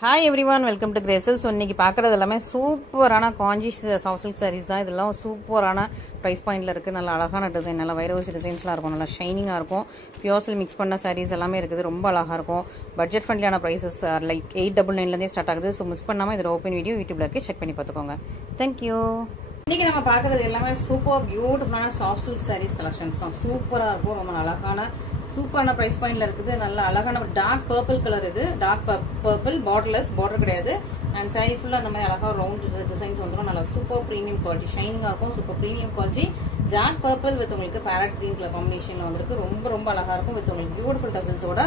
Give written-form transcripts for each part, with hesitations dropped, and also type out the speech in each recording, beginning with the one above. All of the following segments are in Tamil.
Hi everyone, welcome to Graces. So இன்னைக்கு பார்க்கறது எல்லாமே சூப்பரான காஞ்சி சாஃப்ட் சில்க் sarees தான். இதெல்லாம் சூப்பரான பிரைஸ் பாயிண்ட்ல இருக்கு. நல்ல அழகான டிசைன், நல்ல வைரவசி டிசைன்ஸ்லாம் இருக்கும், நல்ல ஷைனிங்கா இருக்கும். பியூர் சில்க் மிக்ஸ் பண்ண sarees எல்லாமே இருக்குது. ரொம்ப அழகா இருக்கும். பட்ஜெட் ஃப்ரெண்ட்லியான பிரைசஸ் லைக் 899 ல இருந்தே ஸ்டார்ட் ஆகுது. சோ மிஸ் பண்ணாம இதோட ஓபன் வீடியோ YouTubeல இருக்கு, செக் பண்ணி பார்த்துக்கோங்க. Thank you. இன்னைக்கு நம்ம பார்க்கறது எல்லாமே சூப்பர் பியூட்டிஃபுல்லான சாஃப்ட் சில்க் sarees கலெக்ஷன்ஸ் தான். சூப்பரா இருக்கும், ரொம்ப அழகான சூப்பரான பிரைஸ் பாயிண்ட்ல இருக்குது. நல்ல அழகான டார்க் பர்பிள் கலர், இது டார்க் பர்பிள், பார்டர்லெஸ், பார்டர் கிடையாது. அண்ட் சாரி ஃபுல்லா அந்த மாதிரி அழகா ரவுண்ட் டிசைன்ஸ் வந்துடும். நல்ல சூப்பர் பிரீமியம் குவாலிட்டி, ஷைனிங்கா இருக்கும். Super premium quality, dark purple with உங்களுக்கு பேரட் கிரீன் கலர் காம்பினேஷன்ல வந்திருக்கு. ரொம்ப ரொம்ப அழகா இருக்கும். வித் உங்களுக்கு பியூட்டிஃபுல் டசல்ஸோட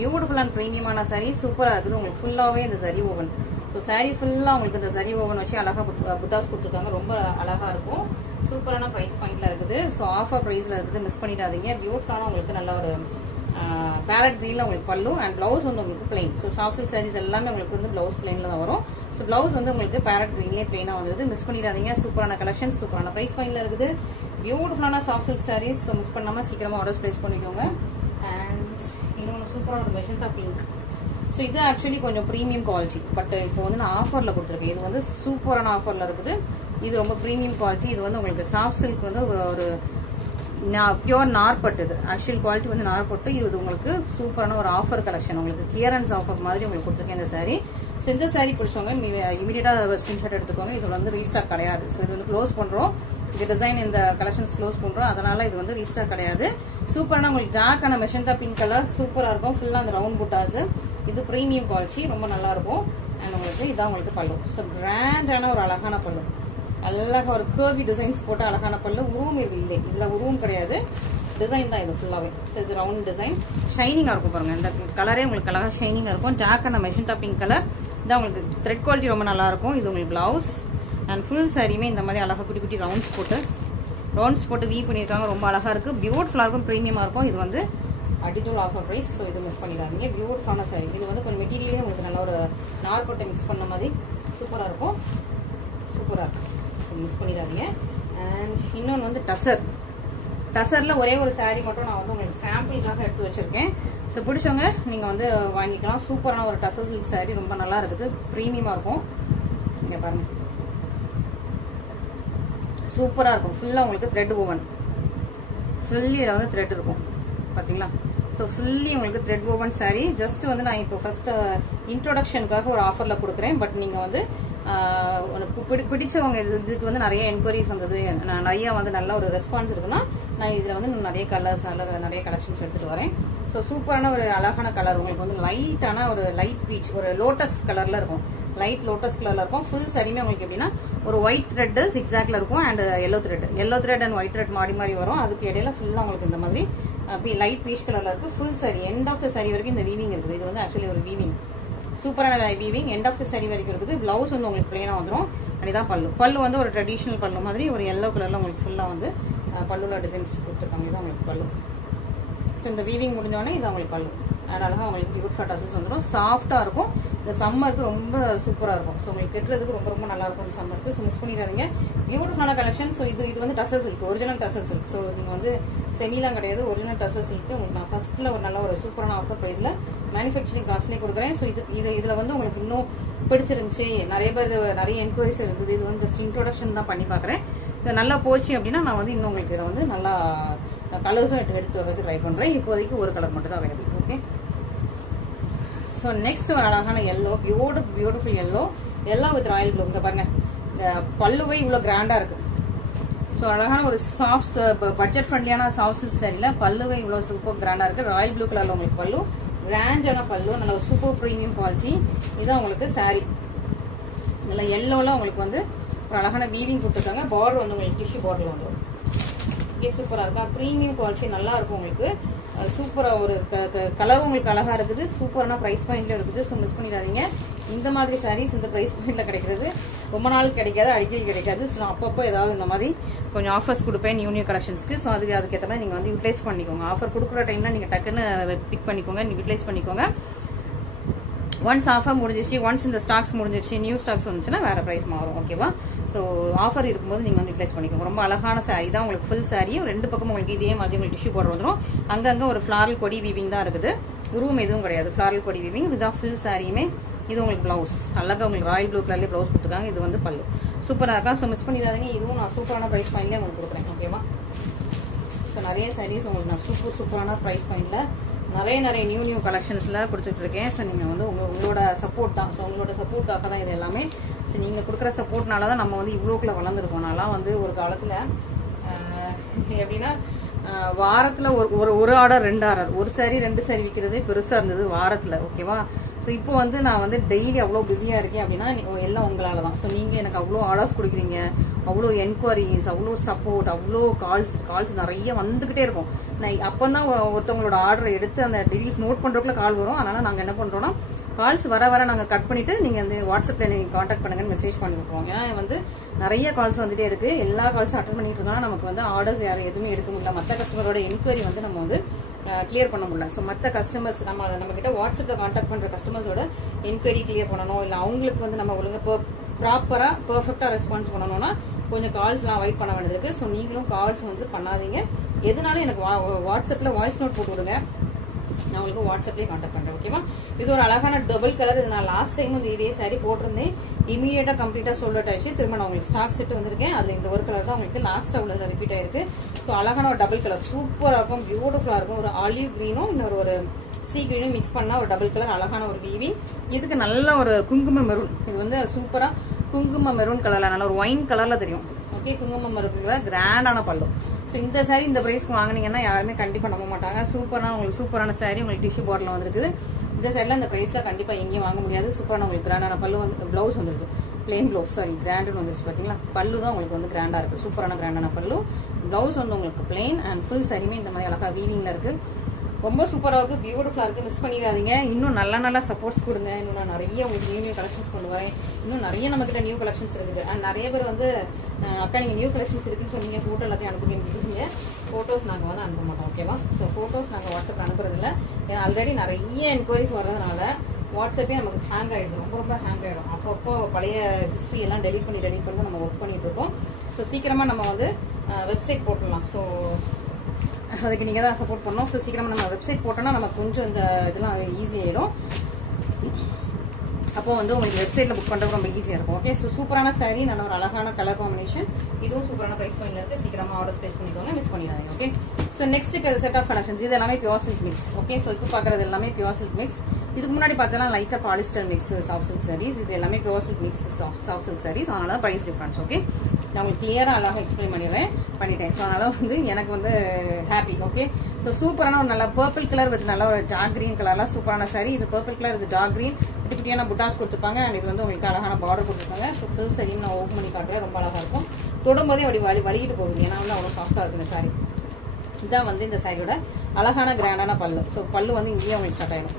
பியூட்டிஃபுல் அண்ட் பிரீமியமான சாரி சூப்பரா இருக்குது. உங்களுக்கு ஃபுல்லாவே இந்த சரி ஓவன். ஸோ சாரி ஃபுல்லா உங்களுக்கு இந்த சரி ஓவன் வச்சு அழகா புட்டாஸ் கொடுத்துருக்காங்க. ரொம்ப அழகா இருக்கும். சூப்பரான பிரைஸ் பாயிண்ட்ல இருக்குது. ஸோ ஆஃபர் பிரைஸ்ல இருக்குது, மிஸ் பண்ணிடாதீங்க. பியூட்டிஃபுல்லான உங்களுக்கு நல்ல ஒரு பேரட் கிரீன்ல உங்களுக்கு பல்லு அண்ட் பிளவுஸ் வந்து உங்களுக்கு plain. So soft silk saris எல்லாமே உங்களுக்கு வந்து பிளவுஸ் பிளைன்ல தான் வரும். ஸோ பிளவுஸ் வந்து உங்களுக்கு பேரட் கிரீன்லேயே பிளைனா வந்தது, மிஸ் பண்ணிடாதீங்க. சூப்பரான கலெக்ஷன், சூப்பரான பிரைஸ் பாயிண்ட்ல இருக்குது. பியூட்டிஃபுல்லான soft silk saris. So miss பண்ணாம சீக்கிரமா ஆர்டர்ஸ் பிளேஸ் பண்ணிக்கோங்க. அண்ட் இன்னொன்று சூப்பரான ஒரு மெஜந்தா பிங்க். ஸோ இது ஆக்சுவலி கொஞ்சம் ப்ரீமியம் குவாலிட்டி, பட் இப்போ வந்து நான் ஆஃபர்ல கொடுத்துருக்கேன். இது வந்து சூப்பரான ஆஃபர்ல இருக்குது. இது ரொம்ப ப்ரீமியம் குவாலிட்டி. இது வந்து உங்களுக்கு சாஃப்ட் சில்க் வந்து ஒரு பியூர் நார்பட்டு. இது ஆக்சுவல் குவாலிட்டி வந்து நார்பட்டு. இது உங்களுக்கு சூப்பரான ஒரு ஆஃபர் கலெக்ஷன், உங்களுக்கு கிளியரன்ஸ் ஆஃபர் மாதிரி உங்களுக்கு கொடுத்துருக்கேன் இந்த சாரி. ஸோ இந்த சாரி பிடிச்சவங்க இமீடியட்டா ஸ்கிரீன்ஷாட் எடுத்துக்கோங்க. இது வந்து ரீஸ்டாக் கிடையாது. ஸோ இது வந்து க்ளோஸ் பண்றோம். இந்த டிசைன் இந்த கலெக்ஷன்ஸ் க்ளோஸ் பண்றோம், அதனால இது வந்து ரீஸ்டாக் கிடையாது. சூப்பரான உங்களுக்கு டார்க்கான மெஜந்தா பிங்க் கலர் சூப்பரா இருக்கும். ஃபுல்லா அந்த ரவுண்ட் புட்டாஸ். இது பிரீமியம் குவாலிட்டி, ரொம்ப நல்லா இருக்கும். அண்ட் உங்களுக்கு இதான் உங்களுக்கு பல்லு. ஸோ கிராண்டான ஒரு அழகான பல்லு, அழகா ஒரு கர்வி டிசைன்ஸ் போட்டு அழகான பல்லு. உருவம் இல்லை, இதுல உருவம் கிடையாது, டிசைன் தான் இது ஃபுல்லாவே. ஸோ இது ரவுண்ட் டிசைன், ஷைனிங்கா இருக்கும் பாருங்க. இந்த கலரே உங்களுக்கு அழகா ஷைனிங்கா இருக்கும். டார்க்கான மெஜந்தா பிங்க் கலர் இதான் உங்களுக்கு. த்ரெட் குவாலிட்டி ரொம்ப நல்லா இருக்கும். இது உங்களுக்கு பிளவுஸ் அண்ட் ஃபுல் சாரியுமே இந்த மாதிரி அழகா குட்டி குட்டி ரவுண்ட்ஸ் போட்டு வீ பண்ணியிருக்காங்க. ரொம்ப அழகா இருக்கு, பியூட்டிஃபுல்லா இருக்கும், பிரீமியமா இருக்கும். இது வந்து அடிட்டோல் ஆஃபர் பிரைஸ். ஸோ இது மிஸ் பண்ணிடாதீங்க. பியூட்டிஃபுல்லான சாரி. இது வந்து கொஞ்சம் மெட்டீரியலே உங்களுக்கு நல்ல ஒரு நார்பட்டை மிக்ஸ் பண்ண மாதிரி சூப்பரா இருக்கும். சூப்பரா இருக்கும். ஸோ மிஸ் பண்ணிடாதீங்க. அண்ட் இன்னொன்று வந்து டசர்ல ஒரே ஒரு சாரி மட்டும் நான் வந்து உங்களுக்கு சாம்பிளுக்காக எடுத்து வச்சிருக்கேன். ஸோ பிடிச்சவங்க நீங்க வந்து வாங்கிக்கலாம். சூப்பரான ஒரு டசர் சில்க் சாரி, ரொம்ப நல்லா இருக்குது, பிரீமியமா இருக்கும். இங்க பாருங்க, சூப்பரா இருக்கும். ஃபுல்லா உங்களுக்கு த்ரெட் ஓவன், ஃபுல்லி இதில் வந்து த்ரெட் இருக்கும் பாத்தீங்களா. ஸோ ஃபுல்லி உங்களுக்கு த்ரெட் ஓவன் சாரி. ஜஸ்ட் வந்து நான் இப்போ ஃபர்ஸ்ட் இன்ட்ரோடக்ஷனுக்காக ஒரு ஆஃபர்ல கொடுக்குறேன். பட் நீங்க வந்து பிடிச்சவங்க இதுக்கு வந்து நிறைய என்கொயரிஸ் வந்தது, நிறைய வந்து நல்ல ஒரு ரெஸ்பான்ஸ் இருக்குன்னா நான் இதுல வந்து நிறைய கலர்ஸ் நிறைய கலெக்ஷன்ஸ் எடுத்துட்டு வரேன். ஸோ சூப்பரான ஒரு அழகான கலர், உங்களுக்கு வந்து லைட்டான ஒரு லைட் பீச், ஒரு லோட்டஸ் கலர்ல இருக்கும், லைட் லோட்டஸ் கலர்ல இருக்கும். ஃபுல் சாரியுமே உங்களுக்கு எப்படின்னா ஒரு ஒயிட் த்ரெட் சிக்ஸாக்ல இருக்கும் and yellow thread and white thread மாறி மாறி வரும். அதுக்கு இடையில ஃபுல்லா உங்களுக்கு இந்த மாதிரி லைட் பீச் கலர்ல இருக்கு. Full sari end of the sari வரைக்கும் இந்த வீவிங் இருக்குது. இது வந்து ஆக்சுவலி ஒரு வீவிங், சூப்பரான weaving end of the sari வரைக்கும் இருக்குது. பிளவுஸ் வந்து உங்களுக்கு பிளைனா வந்துடும். அதுதான் பல்லு வந்து ஒரு ட்ரெடிஷனல் பல்லு மாதிரி ஒரு எல்லோ கலர்ல உங்களுக்கு ஃபுல்லா வந்து பல்லுல டிசைன்ஸ் கொடுத்துருக்காங்க. இதான் உங்களுக்கு பல்லு. ஸோ இந்த வீவிங் முடிஞ்சோடனே இது உங்களுக்கு பல்லு. அழகா உங்களுக்கு பியூட்டிஃபுல் டசல்ஸ் வந்துடும். சாஃப்டா இருக்கும். இந்த சம்மருக்கு ரொம்ப சூப்பரா இருக்கும். ஸோ உங்களுக்கு கெட்டுறதுக்கு ரொம்ப ரொம்ப நல்லா இருக்கும் இந்த சம்மருக்கு. ஸோ மிஸ் பண்ணிடாதீங்க. பியூட்டிஃபுல்லான கலெக்ஷன். ஸோ இது வந்து tussar silk, original tussar silk. So நீங்க வந்து செமிலாம் கிடையாது, ஒரிஜினல் டசர் சில்க். உங்களுக்கு நான் ஃபர்ஸ்ட்ல ஒரு நல்ல ஒரு சூப்பரான ஆஃபர் பிரைஸ்ல மேனுஃபேக்சரிங் காஸ்ட்லேயே கொடுக்குறேன். ஸோ இதுல வந்து உங்களுக்கு இன்னும் பிடிச்சிருந்துச்சு, நிறைய பேர் நிறைய என்கொயரிஸ் இருந்தது. இது வந்து ஜஸ்ட் இன்ட்ரோடக்ஷன் தான் பண்ணி பாக்குறேன். இது நல்லா போச்சு அப்படின்னா நான் வந்து இன்னும் உங்களுக்கு இதை வந்து நல்லா கலர்ஸும் எடுத்து வரதுக்கு ட்ரை பண்றேன். இப்போதைக்கு ஒரு கலர் மட்டும் தான் அவைலபிள். ஓகே. ஸோ நெக்ஸ்ட் ஒரு அழகான yellow, beautiful yellow with Royal blue. இங்க பாருங்க, இந்த பல்லுவே இவ்வளவு கிராண்டா இருக்கு. ஸோ அழகான ஒரு சாஃப்ட் பட்ஜெட் ஃப்ரெண்ட்லியான சாஃப்ட் சில்க் சாரில பல்லுவே இவ்வளவு சூப்பர் கிராண்டா இருக்கு. ராயல் ப்ளூ கலர்ல உங்களுக்கு பல்லு, கிராண்டான பல்லு, நல்ல ஒரு சூப்பர் பிரீமியம் குவாலிட்டி. இதான் உங்களுக்கு சாரி. நல்ல எல்லோல உங்களுக்கு வந்து ஒரு அழகான வீவிங் கொடுத்துருக்காங்க. பார்டர் வந்து உங்களுக்கு டிஷ்யூ பார்டர் வந்துடும். சூப்பரா இருக்கா, பிரீமியம் குவாலிட்டி நல்லா இருக்கும் உங்களுக்கு. சூப்பரா ஒரு கலர் உங்களுக்கு அழகா இருக்குது. சூப்பரான பிரைஸ் பாயிண்ட்ல இருக்குது. ஸோ மிஸ் பண்ணிடாதீங்க. இந்த மாதிரி சாரீஸ் இந்த பிரைஸ் பாயிண்ட்ல கிடைக்கிறது ரொம்ப நாள் கிடைக்காது, அடிக்கடி கிடைக்காது. ஸோ அப்பப்போ ஏதாவது இந்த மாதிரி கொஞ்சம் ஆஃபர்ஸ் கொடுப்பேன் நியூ கலெக்ஷன்ஸ்க்கு. ஸோ அதுக்கேற்ற மாதிரி நீங்க வந்து யூட்டிலைஸ் பண்ணிக்கோங்க. ஆஃபர் கொடுக்குற டைம்ல நீங்க டக்குன்னு பிக் பண்ணிக்கோங்க, யூட்டிலைஸ் பண்ணிக்கோங்க. ஒன்ஸ் ஆஃபர் முடிஞ்சிச்சு, ஒன்ஸ் இந்த ஸ்டாக்ஸ் முடிஞ்சிச்சு, நியூ ஸ்டாக்ஸ் வந்துச்சுன்னா வேற பிரைஸ் மாறும். ஓகேவா. ஸோ ஆஃபர் இருக்கும்போது நீங்க வந்து யூட்டிலைஸ் பண்ணிக்கோங்க. ரொம்ப அழகான சாரி தான் உங்களுக்கு. ஃபுல் சாரியும் ரெண்டு பக்கம் உங்களுக்கு இதே மாதிரி உங்களுக்கு டிஷ்யூ பார்டர் வந்துடும். அங்கங்க ஒரு ஃபிளாரல் கொடி வீவிங் தான் இருக்குது, உருவம் எதுவும் கிடையாது. ஃபிளாரல் கொடி வீவிங். இதுதான் ஃபுல் சாரியுமே இது உங்களுக்கு பிளவுஸ் அழகா உங்களுக்கு ராயல் ப்ளூ கலர்லேயே பிளவுஸ் கொடுத்துருக்காங்க. இது வந்து பல்லு சூப்பராக இருக்கா. ஸோ மிஸ் பண்ணிடாதீங்க. இதுவும் நான் சூப்பரான ப்ரைஸ் பாயிண்ட்லேயே உங்களுக்கு கொடுக்குறேன். ஓகேவா. ஸோ நிறைய சாரீஸ் உங்களுக்கு நான் சூப்பரான ப்ரைஸ் பாயிண்டில் நிறைய நியூ கலெக்ஷன்ஸில் கொடுத்துட்டு இருக்கேன். ஸோ நீங்கள் வந்து உங்களோட சப்போர்ட் தான். ஸோ உங்களோட சப்போர்ட்டாக தான் இது எல்லாமே. ஸோ நீங்கள் கொடுக்குற சப்போர்ட்னால தான் நம்ம வந்து இவ்வளோக்குள்ள வளர்ந்துருக்கோம். நான்லாம் வந்து ஒரு காலத்தில் எப்படின்னா வாரத்தில் ஒரு ஆர்டர் 2 ஆர்டர், ஒரு சாரி 2 சாரி விற்கிறது பெருசாக இருந்தது வாரத்தில். ஓகேவா. ஸோ இப்போ வந்து நான் வந்து டெய்லி அவ்வளோ பிஸியாக இருக்கேன் அப்படின்னா எல்லாம் உங்களால் தான். ஸோ நீங்கள் எனக்கு அவ்வளோ ஆர்டர்ஸ் கொடுக்குறீங்க, அவ்வளோ என்கொயரிஸ், அவ்வளோ சப்போர்ட், அவ்வளோ கால்ஸ் நிறைய வந்துகிட்டே இருக்கும். நான் அப்போ தான் ஒருத்தவங்களோட ஆர்டர் எடுத்து அந்த டீடைல்ஸ் நோட் பண்ணுறதுக்குள்ள கால் வரும். அதனால நாங்கள் என்ன பண்ணுறோம்னா கால்ஸ் வர நாங்கள் கட் பண்ணிட்டு நீங்கள் வந்து வாட்ஸ்அப்பில் நீங்கள் கான்டாக்ட் பண்ணுங்கன்னு மெசேஜ் பண்ணிருக்கோம். ஏன்னா வந்து நிறைய கால்ஸ் வந்துட்டே இருக்கு. எல்லா கால்ஸும் அட்டன் பண்ணிட்டு இருக்கோம்னா நமக்கு வந்து ஆர்டர்ஸ் யாரும் எதுவுமே எடுக்க முடியல. மற்ற கஸ்டமரோட என்கொயரி வந்து நம்ம வந்து கிளியர் பண்ண முடியல. ஸோ மற்ற கஸ்டமர்ஸ் நம்ம கிட்ட வாட்ஸ்அப்ல கான்டாக்ட் பண்ற கஸ்டமர்ஸோட என்கொயரி கிளியர் பண்ணணும். இல்லை அவங்களுக்கு வந்து நம்ம ஒழுங்கா ப்ராப்பரா பெர்ஃபெக்டா ரெஸ்பான்ஸ் பண்ணணும்னா கொஞ்சம் கால்ஸ்லாம் அவாய்ட் பண்ண வேண்டியது இருக்கு. ஸோ நீங்களும் கால்ஸ் வந்து பண்ணாதீங்க. எதுனாலும் எனக்கு வாட்ஸ்அப்ல வாய்ஸ் நோட் போட்டு விடுங்க. நான் உங்களுக்கு வாட்ஸ்அப்லேயே கான்டாக்ட் பண்றேன். ஓகேவா. இது ஒரு அழகான டபுள் கலர். இது நான் லாஸ்ட் டைம் வந்து இதே சாரி போட்டிருந்தேன். இமீடியட்டா கம்ப்ளீட்டா சோல்ட் அவுட் ஆயிடுச்சு. திரும்ப நான் உங்களுக்கு ஸ்டாக் செட் வந்திருக்கேன். அதுல இந்த ஒரு கலர் தான் உங்களுக்கு லாஸ்ட் அவ்வளவு ரிப்பீட் ஆயிருக்கு. ஸோ அழகான ஒரு டபுள் கலர் சூப்பரா இருக்கும், பியூட்டிஃபுல்லா இருக்கும். ஒரு ஆலிவ் கிரீனும் இன்னொரு ஒரு சீ கிரீனும் மிக்ஸ் பண்ணா ஒரு டபுள் கலர் அழகான ஒரு வீவிங். இதுக்கு நல்ல ஒரு குங்கும மெரூன். இது வந்து சூப்பரா குங்கும மெரூன் கலர்ல நல்ல ஒரு ஒயின் கலர்ல தெரியும். ஓகே. குங்கும மெரூன் கிராண்டான பல்லு. ஸோ இந்த சாரி இந்த பிரைஸ்க்கு வாங்கினீங்கன்னா யாருமே கண்டிப்பா நம்ப மாட்டாங்க. உங்களுக்கு சூப்பரான சாரி உங்களுக்கு டிஷ்யூ பாட்டில் வந்துருக்குது. இந்த சாரில இந்த பிரைஸ்ல கண்டிப்பா எங்கேயும் வாங்க முடியாது. சூப்பரான உங்களுக்கு கிராண்டான பல்லு வந்து பிளவுஸ் வந்துருக்கு. பிளெயின் பிளவுஸ், சாரி கிராண்டுன்னு வந்துருச்சு பாத்தீங்களா. பல்லு தான் உங்களுக்கு வந்து கிராண்டா இருக்கு. சூப்பரான கிராண்டான பல்லு. பிளவுஸ் வந்து உங்களுக்கு பிளெயின் அண்ட் ஃபுல் சாரியுமே இந்த மாதிரி அழகா வீவிங்ல இருக்கு. ரொம்ப சூப்பரா இருக்கு, பியூட்டிஃபுல்லா இருக்கு. மிஸ் பண்ணிடாதீங்க. இன்னும் நல்ல சப்போர்ட்ஸ் கொடுங்க. இன்னும் நான் நிறைய உங்களுக்கு நியூ கலெக்ஷன்ஸ் கொண்டு வரேன். இன்னும் நிறைய நம்ம கிட்ட நியூ கலெக்ஷன்ஸ் இருக்குது. அண்ட் நிறைய பேர் வந்து அக்கா நீங்க நியூ கலெக்ஷன்ஸ் இருக்குன்னு சொன்னீங்க, போட்டோ எல்லாத்தையும் அனுப்புறீங்க. போட்டோஸ் நாங்க வந்து அனுப்ப மாட்டோம். ஓகேவா. ஸோ போட்டோஸ் நாங்க வாட்ஸ்அப் அனுப்புறது இல்லை. ஆல்ரெடி நிறைய என்கொயரிஸ் வர்றதுனால வாட்ஸ்அப்பே நமக்கு ஹேங் ஆயிடும். ரொம்ப ஹேங் ஆயிடும். அப்பப்போ பழைய ஹிஸ்ட்ரி எல்லாம் டெலிட் பண்ணி நம்ம ஒர்க் பண்ணிட்டு இருக்கோம். ஸோ சீக்கிரமா நம்ம வந்து வெப்சைட் போட்டுடலாம். ஸோ அதுக்கு நீங்க தான் சப்போர்ட் பண்ணணும். ஸோ சீக்கிரமா நம்ம வெப்சைட் போட்டோம்னா நமக்கு கொஞ்சம் இந்த இதெல்லாம் ஈஸி ஆயிடும். அப்போ வந்து உங்களுக்கு வெப்சைட்ல புக் பண்றது ரொம்ப ஈஸியா இருக்கும். ஓகே. ஸோ சூப்பரான சாரி, நல்ல ஒரு அழகான கலர் காம்பினேஷன். இதுவும் சூப்பரான பிரைஸ் பாயிண்ட்ல இருக்கு. சீக்கிரமா ஆர்டர் பிளேஸ் பண்ணிக்கோங்க, மிஸ் பண்ணிடாதீங்க. Okay. So next set of collections இது எல்லாமே pure silk mix. Okay. So இப்போ பாக்குறது எல்லாமே பியூர் சில்க் மிக்ஸ். இதுக்கு முன்னாடி பார்த்தா லைட்டா polyester mix soft silk saris. இது எல்லாமே pure silk mix soft silk saris. அதனால பிரைஸ் டிஃபரன்ஸ். ஓகே. நான் உங்களுக்கு கிளியரா அழகாக எக்ஸ்பிளைன் பண்ணிட்டேன். ஸோ அதனால வந்து எனக்கு வந்து ஹாப்பி. ஓகே. ஸோ சூப்பரான ஒரு நல்ல பர்பிள் கலர் வித் நல்ல ஒரு டார்க் கிரீன் கலர்லாம் சூப்பரான சாரி. இது பர்பிள் கலர், இது டார்க் கிரீன், குட்டி குட்டியான புட்டாஸ் கொடுத்துருப்பாங்க. அண்ட் இது வந்து உங்களுக்கு அழகான பார்டர் கொடுத்துருக்காங்க. ஸோ ஃபுல் சாரியும் நான் ஓப்பன் பண்ணி காட்டுறேன். ரொம்ப அழகா இருக்கும். தொடும்போதே அப்படி வலிக்கிட்டு போகுது. ஏன்னா வந்து அவ்வளோ சாஃப்டா இருக்கு இந்த சாரி. இதான் வந்து இந்த சாரியோட அழகான கிராண்டான பல்லு. ஸோ பல்லு வந்து இங்கேயே உங்களுக்கு ஸ்டார்ட் ஆயிடும்.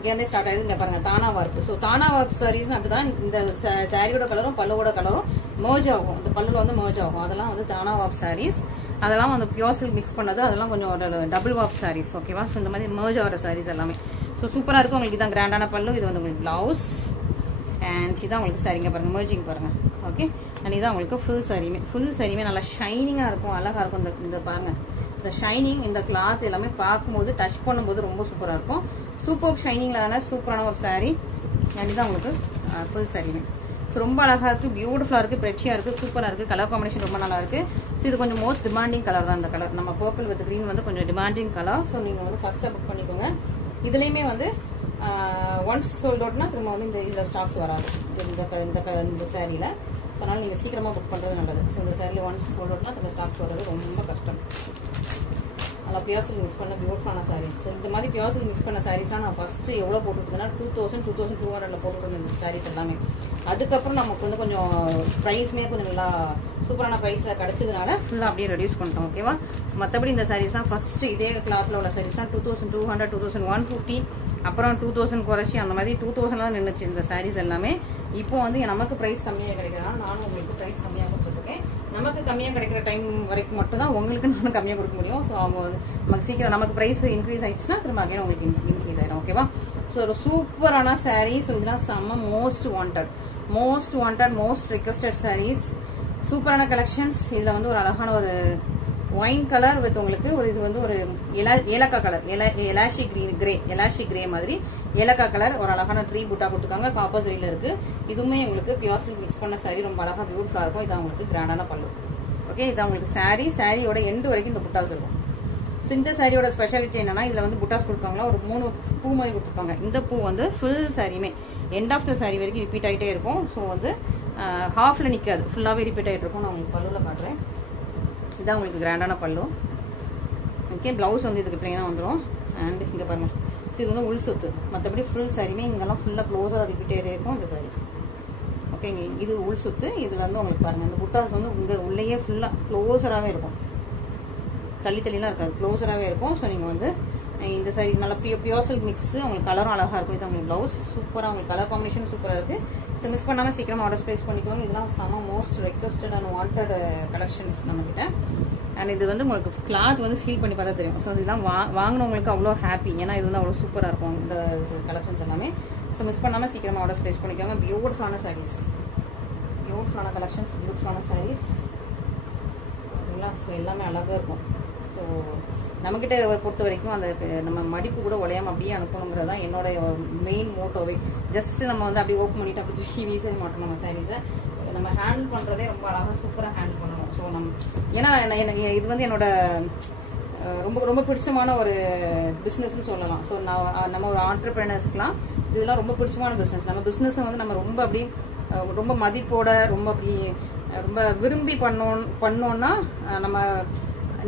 இங்கே ஸ்டார்ட் ஆயிடுது. இங்க பாருங்க தானாவா இருக்கு. ஸோ தானாவா சாரீஸ் அப்படிதான் இந்த சாரியோட கலரும் பல்லுவோட கலரும் மர்ஜ் ஆகும். இந்த பல்லுல வந்து மர்ஜ் ஆகும். அதெல்லாம் வந்து தானாவா சாரீஸ். அதெல்லாம் வந்து பியூர் சில்க் மிக்ஸ் பண்ணது. அதெல்லாம் கொஞ்சம் டபுள் வாப் சாரீஸ். ஓகேவா. ஸோ இந்த மாதிரி மர்ஜ் ஆகிற சாரீஸ் எல்லாமே ஸோ சூப்பரா இருக்கும். உங்களுக்கு இதான் கிராண்டான பல்லு. இது வந்து உங்களுக்கு பிளவுஸ் அண்ட் இதான் உங்களுக்கு சாரிங்க பாருங்க, மர்ஜிங் பாருங்க. ஓகே. அண்ட் இதான் உங்களுக்கு ஃபுல் சாரியுமே நல்லா ஷைனிங்கா இருக்கும், அழகா இருக்கும். இந்த பாருங்க, இந்த ஷைனிங், இந்த கிளாத் எல்லாமே பார்க்கும்போது டச் பண்ணும்போது ரொம்ப சூப்பரா இருக்கும். சூப்பர் ஷைனிங்ல சூப்பரான ஒரு சாரி. அண்ட் இதான் உங்களுக்கு ஃபுல் சாரியுமே ரொம்ப அழகா இருக்கு, பியூட்டிஃபுல்லா இருக்கு, பிரெச்சியா இருக்கு, சூப்பரா இருக்கு. கலர் காம்பினேஷன் ரொம்ப நல்லா இருக்கு. ஸோ இது கொஞ்சம் மோஸ்ட் டிமாண்டிங் கலர் தான். இந்த கலர் நம்ம பர்பிள் வித் கிரீன் வந்து கொஞ்சம் டிமாண்டிங் கலர். ஸோ நீங்க வந்து ஃபர்ஸ்டா புக் பண்ணிக்கோங்க. இதுலயுமே வந்து ஒன்ஸ் சோல்ட் அவுட்னா திரும்ப வந்து இந்த ஸ்டாக்ஸ் வராது இந்த சாரியில. அதனால நீங்க சீக்கிரமா புக் பண்றது நல்லது. ஸோ இந்த சாரியில ஒன்ஸ் சோல்ட் அவுட்னா இந்த ஸ்டாக்ஸ் வர்றது ரொம்ப கஷ்டம். நல்லா பியூர் சில்க் மிக்ஸ் பண்ண பியூட்டிஃபுல்லான சாரீஸ். ஸோ இந்த மாதிரி பியூர் சில்க் மிக்ஸ் பண்ண சாரீஸ்லாம் நான் ஃபர்ஸ்ட் எவ்வளோ போட்டுருந்தேன்னா 2200 போட்டுருந்தேன் இந்த சாரீஸ் எல்லாமே. அதுக்கப்புறம் நமக்கு வந்து கொஞ்சம் ப்ரைஸ்மே கொஞ்சம் நல்லா சூப்பரான ப்ரைஸ்ல கிடைச்சதுனால ஃபுல்லாக அப்படியே ரெடியூஸ் பண்ணிட்டோம். ஓகேவா. மற்றபடி இந்த சாரீஸ்லாம் ஃபர்ஸ்ட் இதே கிளாத்ல உள்ள சாரீஸ்லாம் 2200, 2150, அப்புறம் 2000 குறைச்சி அந்த மாதிரி 2000 தான் நின்றுச்சு இந்த சாரீஸ் எல்லாமே. இப்போ வந்து நமக்கு ப்ரைஸ் கம்மியாக கிடைக்கிறதுனால நானும் உங்களுக்கு ப்ரைஸ் கம்மியாக கொடுத்துருக்கேன். நமக்கு கம்மியாக கிடைக்கிற டைம் வரைக்கும் மட்டும் தான் உங்களுக்கு நானும் கம்மியாக கொடுக்க முடியும். ஸோ அவங்க நமக்கு சீக்கிரம் நமக்கு ப்ரைஸ் இன்க்ரீஸ் ஆயிடுச்சுன்னா திரும்ப அகைன் உங்களுக்கு இன்க்ரீஸ் ஆயிடும். ஓகேவா. ஸோ ஒரு சூப்பரான சாரீஸ். ஸோ இதெல்லாம் செம்ம most wanted most requested saris. சூப்பரான கலெக்ஷன்ஸ். இதுல வந்து ஒரு அழகான ஒரு ஒயின் கலர் வித் உங்களுக்கு ஒரு இது வந்து ஒரு ஏலக்காய் கலர், எலாஷி கிரே மாதிரி ஏலக்காய் கலர் ஒரு அழகான ட்ரீ புட்டா கொடுத்துருக்காங்க. காப்பர் சரியில இருக்கு. இதுவுமே உங்களுக்கு பியூர் சில்க் மிக்ஸ் பண்ண சாரி ரொம்ப அழகா பியூட்டிஃபுல்லா இருக்கும். இது உங்களுக்கு கிராண்டான பல்லு. ஓகே, இது உங்களுக்கு சாரியோட எண்டு வரைக்கும் இந்த புட்டாஸ் இருக்கும். ஸோ இந்த சாரியோட ஸ்பெஷாலிட்டி என்னன்னா இதுல வந்து புட்டாஸ் கொடுப்பாங்களா ஒரு 3 பூ மாதிரி கொடுத்துருப்பாங்க. இந்த பூ வந்து ஃபுல் சாரியுமே எண்ட் ஆஃப் த சாரி வரைக்கும் ரிப்பீட் ஆகிட்டே இருக்கும். ஸோ வந்து ஹாஃப்ல நிற்காது, ஃபுல்லாகவே ரிப்பீட் ஆகிட்டு இருக்கும். நான் உங்களுக்கு பல்லுவில் காட்டுறேன். இதான் உங்களுக்கு கிராண்டான பல்லு. ஓகே, பிளவுஸ் வந்து இதுக்கு பிளைனாக வந்துடும். அண்ட் இங்கே பாருங்க, ஸோ இது வந்து உள் சொத்து. மற்றபடி ஃபுல் சாரியுமே இங்கெல்லாம் ஃபுல்லாக க்ளோஸராக ரிப்பீட் ஆகிட்டே இருக்கும் இந்த சாரி. ஓகேங்க, இது உள் சொத்து. இதுல வந்து உங்களுக்கு பாருங்க இந்த புட்டாஸ் வந்து உங்க உள்ளேயே ஃபுல்லா க்ளோஸராகவே இருக்கும், தள்ளிலாம் இருக்காது, க்ளோஸராகவே இருக்கும். ஸோ நீங்கள் வந்து இந்த சாரி நல்லா பியூர் சில்க் மிக்ஸ், உங்களுக்கு கலரும் அழகாக இருக்கும். இது உங்களுக்கு ப்ளவுஸ் சூப்பராக, உங்களுக்கு கலர் காம்பினேஷன் சூப்பராக இருக்குது. ஸோ மிஸ் பண்ணாமல் சீக்கிரமாக ஆர்டர் ப்ளேஸ் பண்ணிக்கோங்க. இதெல்லாம் செம most requested and wanted collections நம்மகிட்ட. அண்ட் இது வந்து உங்களுக்கு கிளாத் வந்து ஃபீல் பண்ணி பார்த்தா தெரியும். ஸோ இதெல்லாம் வாங்கினவங்களுக்கு அவ்வளோ ஹாப்பி, ஏன்னா இது வந்து அவ்வளோ சூப்பராக இருக்கும் இந்த கலெக்ஷன்ஸ் எல்லாமே. ஸோ மிஸ் பண்ணாமல் சீக்கிரமாக ஆர்டர் ப்ளேஸ் பண்ணிக்கோங்க. பியூட்டிஃபுல்லான சாரீஸ், பியூட்டிஃபுல்லான கலெக்ஷன்ஸ், பியூட்டிஃபுல்லான சாரீஸ். ஓகேங்களா? ஸோ எல்லாமே அழகாக இருக்கும். ஸோ நம்மக்கிட்ட பொறுத்த வரைக்கும் அந்த நம்ம மடிப்பு கூட உடையாம அப்படியே அனுப்பணுங்கிறது தான் என்னோட மெயின் மோட்டோவே. ஜஸ்ட் நம்ம வந்து அப்படியே ஓப்பன் பண்ணிட்டு அப்படி தூக்கி வீச மாட்டோம். நம்ம சாரீஸை நம்ம ஹேண்டில் பண்ணுறதே ரொம்ப அழகாக சூப்பராக ஹேண்டில் பண்ணணும். ஸோ ஏன்னா எனக்கு இது வந்து என்னோட ரொம்ப ரொம்ப பிடிச்சமான ஒரு பிஸ்னஸ்ன்னு சொல்லலாம். ஸோ நம்ம ஒரு ஆண்டர்பிரினர்ஸ்க்குலாம் இதெல்லாம் ரொம்ப பிடிச்சமான பிஸ்னஸ். நம்ம பிஸ்னஸை வந்து நம்ம ரொம்ப அப்படி ரொம்ப மதிப்போட ரொம்ப விரும்பி பண்ணோம்னா நம்ம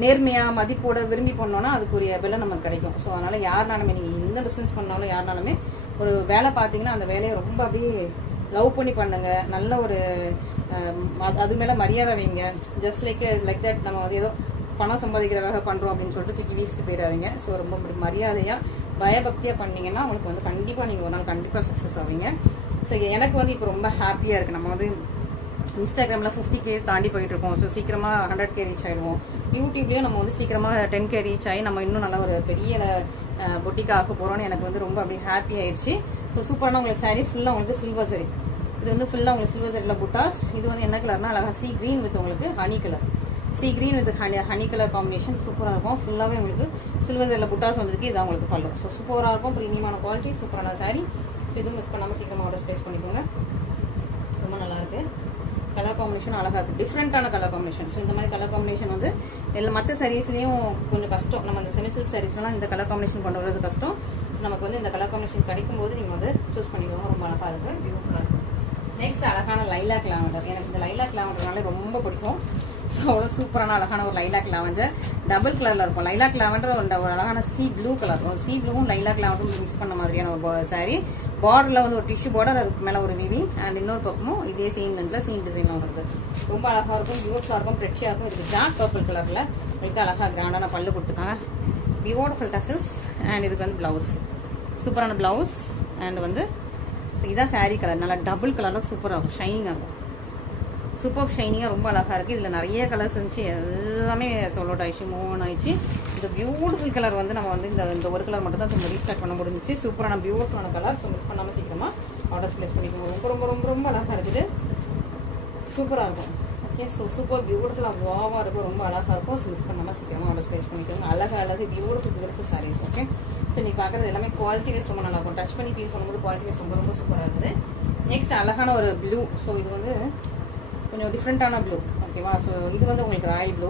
நேர்மையா மதிப்போட விரும்பி பண்ணோம்னா அதுக்குரிய விலை நமக்கு கிடைக்கும். ஸோ அதனால யாருனாலுமே நீங்க எந்த பிசினஸ் பண்ணாலும் யாருனாலுமே ஒரு வேலை பார்த்தீங்கன்னா அந்த வேலையை ரொம்ப அப்படியே லவ் பண்ணி பண்ணுங்க. நல்ல ஒரு அது மேல மரியாதை வைங்க. ஜஸ்ட் லைக் தட் நம்ம வந்து ஏதோ பணம் சம்பாதிக்கிறதாக பண்றோம் அப்படின்னு சொல்லிட்டு தூக்கி வீசிட்டு போயிடாதீங்க. ஸோ ரொம்ப மரியாதையா பயபக்தியா பண்ணீங்கன்னா உங்களுக்கு வந்து கண்டிப்பா நீங்க ஒரு நாள் கண்டிப்பா சக்சஸ் ஆவீங்க. ஸோ எனக்கு வந்து இப்போ ரொம்ப ஹாப்பியா இருக்கு. நம்ம வந்து இன்ஸ்டாகிராம்ல 50K தாண்டி போயிட்டு இருக்கோம். ஸோ சீக்கிரமா 100K ரீச் ஆயிடுவோம். யூடியூப்லயும் நம்ம வந்து சீக்கிரமா 10K ரீச் ஆகி நம்ம இன்னும் நல்ல ஒரு பெரிய பொட்டிக்கா ஆக போறோம்னு எனக்கு வந்து ரொம்ப அப்படி ஹாப்பி ஆயிடுச்சு. ஸோ சூப்பரான உங்களுக்கு சாரி ஃபுல்லா உங்களுக்கு சில்வர் சாரி. இது வந்து ஃபுல்லா உங்களுக்கு சில்வர் சாரில புட்டாஸ். இது வந்து என்ன கலர்னா அழகா சீ கிரீன் வித் உங்களுக்கு honey colour. Sea green with honey colour combination சூப்பரா இருக்கும். ஃபுல்லாவே உங்களுக்கு சில்வர் சாரில புட்டாஸ் வந்திருக்கு. இது உங்களுக்கு பல்லு. ஸோ சூப்பரா இருக்கும். பிரீமியமான குவாலிட்டி, சூப்பரான சாரி. ஸோ இதுவும் மிஸ் பண்ணாம சீக்கிரமா ஆர்டர் பிளேஸ் பண்ணிக்கோங்க. ரொம்ப நல்லா இருக்கு. கலர் காம்பினேஷன் அழகா இருக்கு, டிஃப்ரெண்டான கலர் காம்பினேஷன். ஸோ இந்த மாதிரி கலர் காம்பினேஷன் வந்து மற்ற சாரீஸ்லயும் கொஞ்சம் கஷ்டம். நம்ம இந்த செமிசில்க் சாரீஸ்லாம் இந்த கலர் காம்பினேஷன் கொண்டு வரது கஷ்டம். ஸோ நமக்கு வந்து இந்த கலர் காம்பினேஷன் கிடைக்கும் போது நீங்க வந்து சூஸ் பண்ணிக்கோங்க. ரொம்ப அழகா இருக்கு, பியூட்டிஃபுல்லா இருக்கு. நெக்ஸ்ட் அழகான லைலாக் லாவெண்டர். எனக்கு இந்த லைலாக் லாவெண்டர்னாலே ரொம்ப பிடிக்கும். ஸோ அவ்வளோ சூப்பரான அழகான ஒரு லைலாக் லாவெண்டர் டபுள் கலர்ல இருக்கும். லைலாக் லாவெண்டர் ஒரு அழகான சி ப்ளூ கலர். சி ப்ளூவும் லைலாக் லாவெண்டரும் மிக்ஸ் பண்ண மாதிரியான ஒரு சாரி. பார்டர்ல வந்து ஒரு டிஷ்யூ பார்டர், அதுக்கு மேல ஒரு விவிங் அண்ட் இன்னொரு பக்கமும் இதே சேம் டிசைன்ல வருது. ரொம்ப அழகா இருக்கும், பியூட்டிஃபுல்லா இருக்கும், பிரெட்சியா இருக்கும். இதுக்கு டார்க் பர்பிள் கலர்ல உங்களுக்கு அழகா கிராண்டான பல்லு கொடுத்துருக்காங்க. பியூட்டிஃபுல் டசல்ஸ் அண்ட் இதுக்கு வந்து பிளவுஸ், சூப்பரான பிளவுஸ். அண்ட் வந்து இதான் சாரி கலர், நல்லா டபுள் கலர்ல சூப்பரா இருக்கும், ஷைனிங்கா இருக்கும். சூப்பர் ஷைனிங்கா ரொம்ப அழகா இருக்கு. இதுல நிறைய கலர்ஸ் இருந்துச்சு, எல்லாமே சோல் அவுட் ஆயிடுச்சு, மூவ் ஆன் ஆயிடுச்சு. இந்த பியூட்டிஃபுல் கலர் வந்து நம்ம வந்து இந்த ஒரு கலர் மட்டும் தான் ரீஸ்டாக் பண்ண முடிஞ்சிச்சு. சூப்பரான பியூட்டிஃபுல்லான கலர். ஸோ மிஸ் பண்ணாம சீக்கிரமா ஆர்டர் பிளேஸ் பண்ணிக்கோங்க. ரொம்ப ரொம்ப ரொம்ப ரொம்ப அழகா இருக்குது, சூப்பரா இருக்கும். ஓகே, ஸோ சூப்பர் பியூட்டிஃபுல்லா வாவா இருக்கும், ரொம்ப அழகா இருக்கும். ஸோ மிஸ் பண்ணாம சீக்கிரமா ஆர்டர் பிளேஸ் பண்ணிக்கோங்க. அழகு பியூட்டிஃபுல் சாரீஸ். ஓகே, ஸோ நீ பாக்குறது எல்லாமே குவாலிட்டி வைஸ் ரொம்ப நல்லா இருக்கும். டச் பண்ணி ஃபீல் பண்ணும்போது குவாலிட்டி வைஸ் ரொம்ப ரொம்ப சூப்பரா இருக்குது. நெக்ஸ்ட் அழகான ஒரு ப்ளூ. ஸோ இது வந்து கொஞ்சம் டிஃப்ரெண்டான ப்ளூ. ஓகேவா? ஸோ இது வந்து உங்களுக்கு ராயல் ப்ளூ.